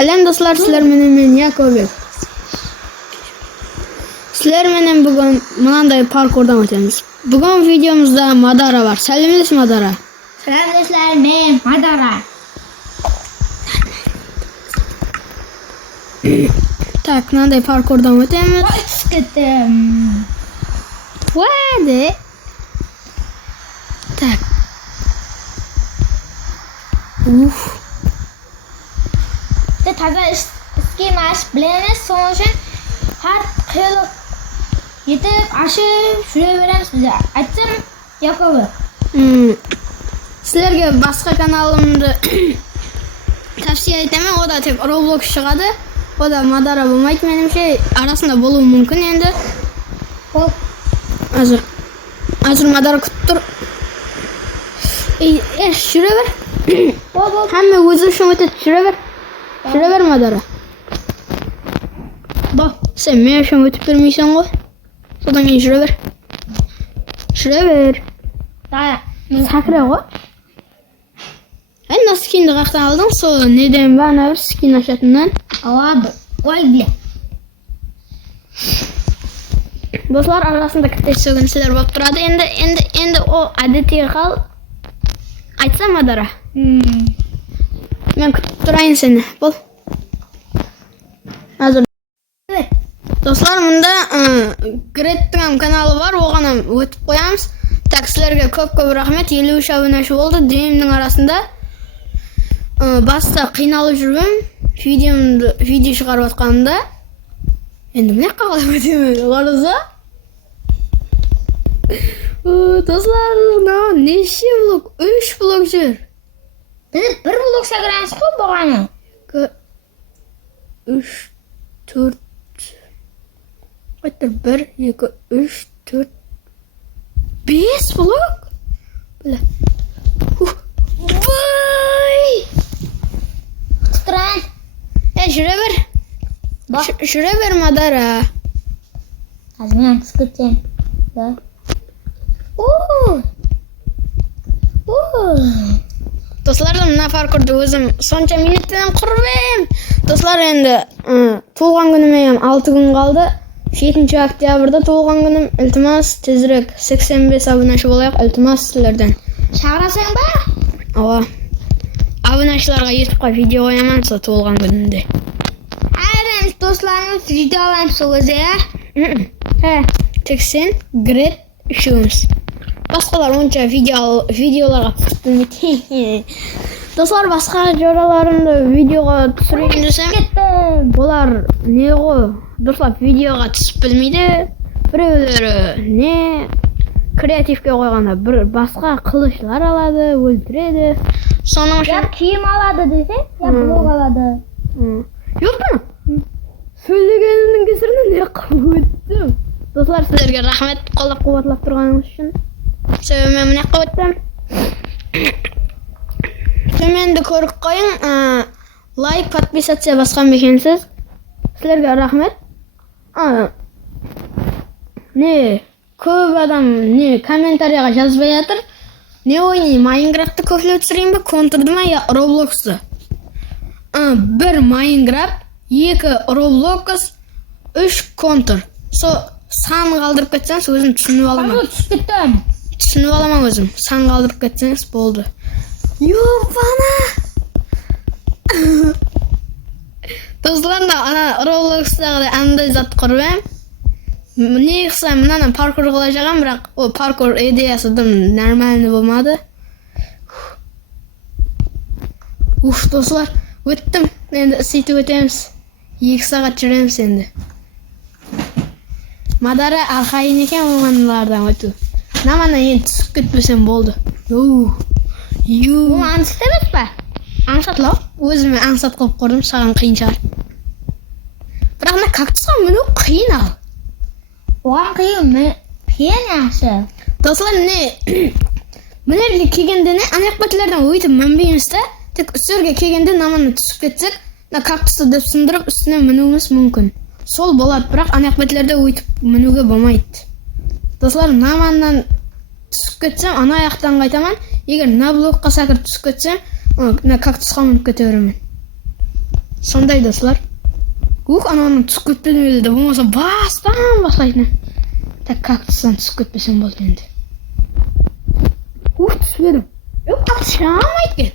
Әлем достlar, sizler менен Яковбек. Sizler менен бүгін мынандай паркурдан өтеміз. Бүгін видеомызда Мадара бар. Сәлеметсіз Мадара. Сәлеметсіздер, мен Мадара. Так, мынандай паркурдан өтеміз. Çıktım. Вады. Так. Уф. Siz taza eski maaş bileniz sonuçta her kıyılık yetip aşıp şuraya veremiz bize. Açsam Yakov'u. Sizlerge başka kanalımda tavsiye etmem. O da tek Roblox çıkadı. O da Madara bulmaydı menimce. Arasında buluğum mümkün endi. Hazır Madara kuttur. Şuraya ver. Hem özü şunu ötet şuraya ver. Şuraya ver Madara. Bak sen meye şunu ötüp vermeysen koy. Sodan gel şuraya ver. Şuraya ver. Daha Sakra koy. Nasıl skin'i kaktan aldın? Sonra neden bana bir skin aşatından? avadı. Oy bile. Dostlar arasında kıtay sögünseler bak durады. Endi o adetiye kal. Айтса Madara. Ben kütüp durayın seni. Bol. Hazır. Evet. Dostlar bunda Gret'ten kanalı var. Oğana ötüp koyamız. Tak sizlerge köp rahmet. 53 aboneşi oldu. Demimnin arasında. Basta kıynalı жүрбөм. Video çıkarıp atkanımda. Endi mine kalap öteyim. Qarıza. Dostlar neşe blok? 3 blok jür. Biz bir blok sagırayız koy boğanı. 3 4 Kaçtır 1 2 3 4 5 blok. Böyle. Vay! Tutturan. Şuraya ver. Bak. Şuraya ver Madara. Azmiyan kıskırtacağım. Bak. Dostlar mına parkurdu özüm soncha minutdan quribim. Dostlar endi tug'ilgan kunimga ham 6 kun qoldi. 7 oktyabrda tug'ilgan kunim. Iltimos tezroq 85 obunachi bo'laylik. Iltimos sizlardan. Çağırasın ba? Ava. Obunachilarga YouTube'ga video qo'yaman siz tug'ilgan kunimda. Ben dostlarımız video alayım soğuzu ya. He, tek sen Gret işimiz. Başkalar onca videolarga tutulmaydi. Dostlar başka joralarımda videoga tushirayın desem, bular ne go? Dostlar videoga tushib bilmeydi. Birovlari ne kreatifga qo'yganda bir başka kılıçlar aladi, o'ldiradi. Sonra Ya kiyim aladı dese ya blog aladı. Yok mu? Söylegenimning keserini ne qilib o'tdim? Dostlar sizlarga rahmat qo'llab-quvvatlab turganingiz uchun. Sevmem ne qilib o'tdim. Төмәнді көріп қойың, лайк, подписаться басқан бекенсіз. Сілерге рахмет. Не, көп адам не комментарияға жазбай жатыр. Не ойнайын, Майнкрафтты көпіліп түсірейін бе, контурды ма, я Роблоксты. Бір Майнкрафт, 2 Роблокс, 3 контур. Со сан қалдырып кетсеңіз, өзім түсініп аламын. Түсініп аламын өзім. Сан қалдырып кетсеңіз болды. Ёбана! Dostlar da ana Roblox'ta андай zat құрбым. Не қылсам мынаны паркур қылacağım, бірақ o паркур идеясы дым нормальный болмады. Достар, өттім. Енді сөйтіп өтеміз. 2 сағат жүреміз енді. Madara арқайын екен оғанлардан өту. Намана енді түсіп кетпесем болды. Bunu ansat емес па? Аңсат ла. Өзіме аңсат қылып қордым, саған қиын шығар. Бірақ мына кактусқа міну қиын ал. Оған қиын пен яшы. Достар, не мінерге келгенде не аяқ бәтілерден өйтіп мінбейміз та, тек үстерге келгенде наманы түсіп кетсек, мына кактусты деп сындырып үстіне мінуіміз мүмкін. Сол болады, бірақ аяқ бәтілерде өйтіп мінуге болмайды. Достар, наманнан түсіп кетсем, ана аяқтан қайтаман. Егер на блокқа сакыр түсіп кетсем, на кактусқа мініп кете беремін. Сондай достар. Ананың түсіп кетпедім еді де, болмаса бастайтын. Так, кактустан түсіп кетпесем болды енді. Түспедім. Кактус шамайды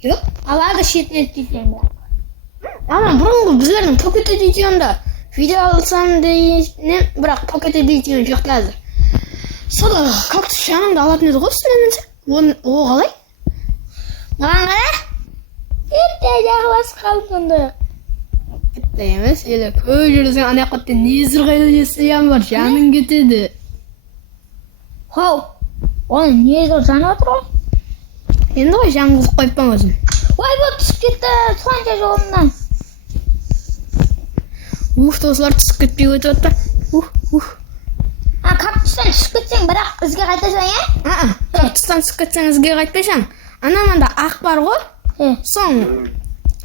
кен. Алады шетіне түйсен бе. Ана бұрынғы біздердің Pocket Edition'да видео алсам дейін, бірақ Pocket Edition жоқты әзір. Сода кактус шамды алатын еді ғой үстінен. О қалай? Маған қара? Кетті жағылас қалпынды. Кетті емес, елі көй жүрсен ана қатты незір қайлы естіям бар, жаның кетеді. Хоу, оны незір жаны отыр ғой? Енді ғой жаңғызып қойыппан өзім. Ой, бұл түсіп кетті, туанша жолымнан. Достар түсіп кетпей өтіп отты. Кактустан түсіп кетсең, бірақ ізге қайтасың, е? Кактустан түсіп кетсең ізге қайтпайсың. Анаманда ақ бар ғой. Соң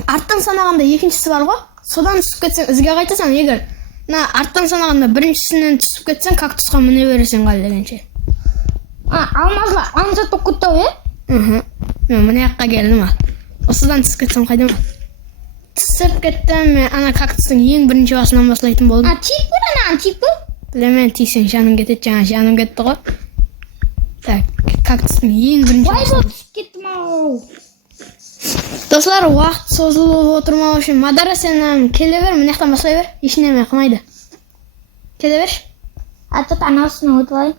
арттан санағанда екіншісі бар ғой. Содан түсіп кетсең ізге қайтасың. Егер арттан санағанда біріншісінен түсіп кетсең, кактусқа міне бересің қал дегенше. Алмазға аңсат болып кетті ғой, е? Мен міне аққа келдім ал. Осыдан түсіп кетсем қайдам ал. Түсіп кеттім, мен ана кактустың ең бірінші басынан басылайтын болдым. Тиіп көр анаған, тиіп көр. Білемен тейсен жаным кетеді, жаңа жаным кетті ғой. Так, кактустың ең бірінші Ой, басынан. бұл түсіп кеттім ау. Достар, уақыт созылып отырмау үшін Мадара сен келе бер, мынаяқтан басылай бер, ешнеме қылмайды. Келе берші. Атып анасына өтіп алайын.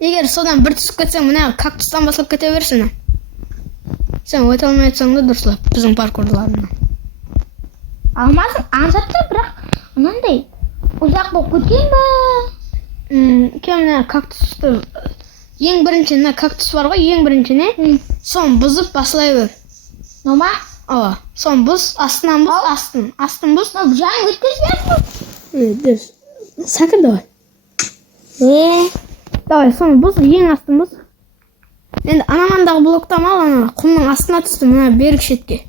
Егер содан бір түсіп кетсең, мына кактустан басылып кете берсін. Сен өте алмай айтсаң да дұрыслап, біздің паркурларынан. Алмазың аңсатты, бірақ мынандай ұзақ болып кеткен ба? Мына кактусты ең бірінші, кактус бар ғой, ең бірінші не? Соны бұзып басылай бер. Нома? Соны бұз, астынан бұз, астын бұз. Жаң өткізбейсің? Дұрыс. Сәкір давай. Давай, соны бұз, ең астын бұз. Енді анамандағы блоктан ал, құмның астына түсті, мына берік шетке.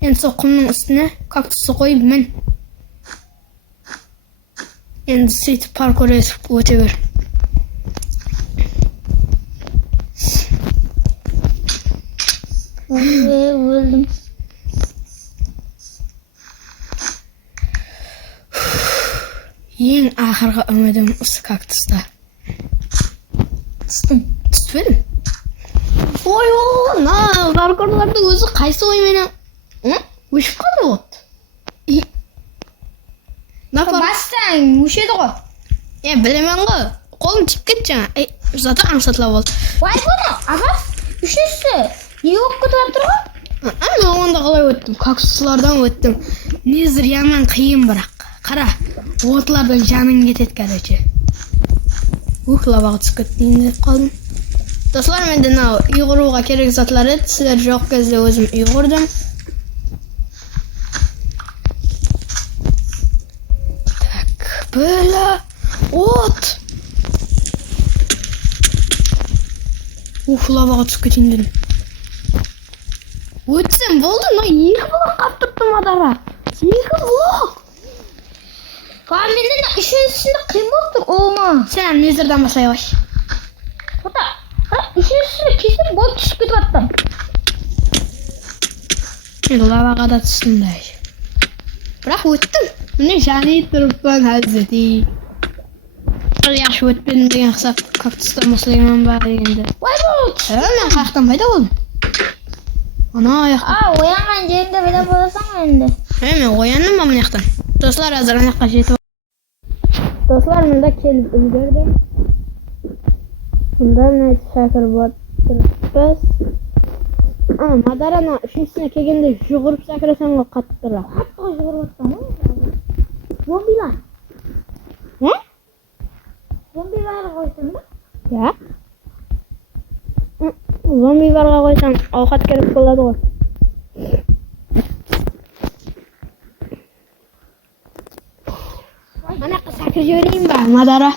Енді сол құмның үстіне кактусты қойып мен. Енді сөйтіп паркур етіп өте бер. Өлдім. Ең ақырғы үмітім осы кактуста. Түспедім. Ой, паркурлардың өзі қайсы ой менен? Өшіп қалды ғой. Бастан өшеді ғой. Білемен ғой. Қолым тиіп кетті жаңа. Заты аңсатыла болды. Ой, бұны, аға, үшесі. Не болып кетіп тұр ғой? Мен онда қалай өттім? Кактустардан өттім. Незір яман қиын бірақ. Қара, отлардан жаның кетеді, короче. Лабаға түсіп кетейін деп қалдым. Достар, менде үй құруға керек затлар еді. Сіздер жоқ кезде өзім үй құрдым. Так, бөлі. От! Лабаға түсіп кетейін дедім. Өтсем болды, екі блок қаптырттым Мадара. Екі блок! Менде үшіншісінде қиын болып тұр, олма. Сен незірден басай баш. Үшіншісінде кесіп болып түсіп кетіп аттым. Мен лаваға да түстім да. Бірақ өттім. Міне жаны тұрыппан әзіді. Яқшы өтпедім деген қысап кактустан басылайман ба дегенде. Ой, бұл түсіп. Мен қаяқтан пайда болдым. Ана аяқтан. Оянған жерінде пайда боласың енді. Мен ояндым ба мынаяқтан. Достар, әзір анаққа жетіп. Достар, мұнда келіп үлгердім. Мұнда шәкір батырпыз. Мадарана үшіншісіне келгенде жүгіріп шәкіресен ғой қаттыра. Қатты жүгіріп аттым ғой. Зомбилар. Зомбиларға қойсың ба? Зомбиларға қойсаң ауқат керек болады ғой. Анаққа сәкір жіберейін ба, Мадара?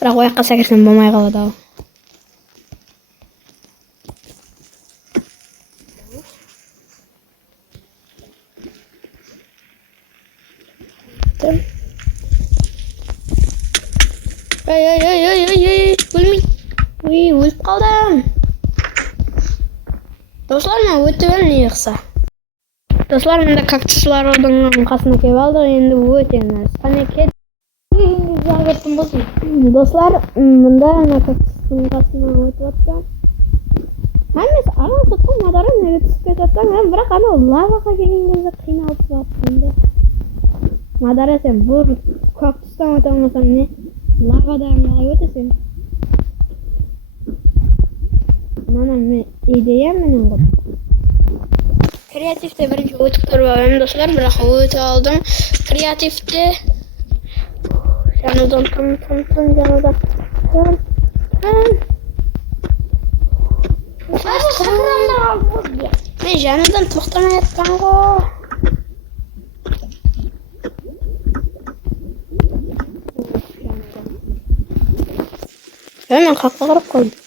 Бірақ ояққа сәкірсем болмай қалады ау. Өлмей. Өліп қалдым. Dostlar, men o'tibim ne yıqsa. Dostlar, menda kaktuslarning qasına kelib oldik. Endi o'tamiz. Qani ket. Zag'irtim bo'lsin. Dostlar, bunda mana kaktusning qasına o'tyapman. Hammasi aralashib madara nega tushib ketyapman. Men biroq ana lavaga kelganda qiynalib qoldim. Madara sen bu kaktusdan o'tamasam ne? Lavadan o'tasan. Mana men ideyam mening bu. Kreativda birinchi o'tib ko'rdim do'stlar, biroq o'tib oldim. Kreativda janodan janodan. Men janodan to'xtamayapman-ku. Men qayerga qarab qo'ydim?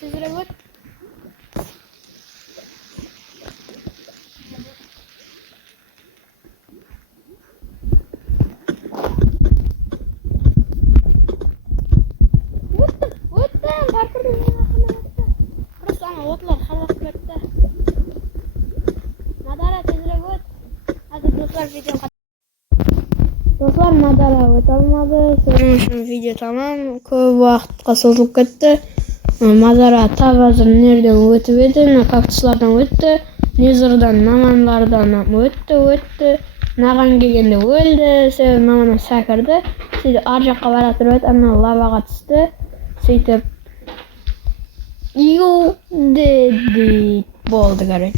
Tezroq o't. O'tdim, parkurda nima qilyapti? Просто ana o'tlar xalaq ketdi. Madara tezroq o't. Hozir do'stlar video Do'stlar, madara o'tolmadi. Shuning video tamom. Ko'p vaqtga cho'zilib ketdi. Madara tavazir nereden o'tib edi? Kaktuslardan o'tdi. Nezirdan, mamanlardan o'tdi. Nag'an kelganda o'ldi. Sen mamana sakirdi. Сөйтіп аржаққа бара тұрып ана лаваға түсті. Сөйтіп ю dedi болды короче.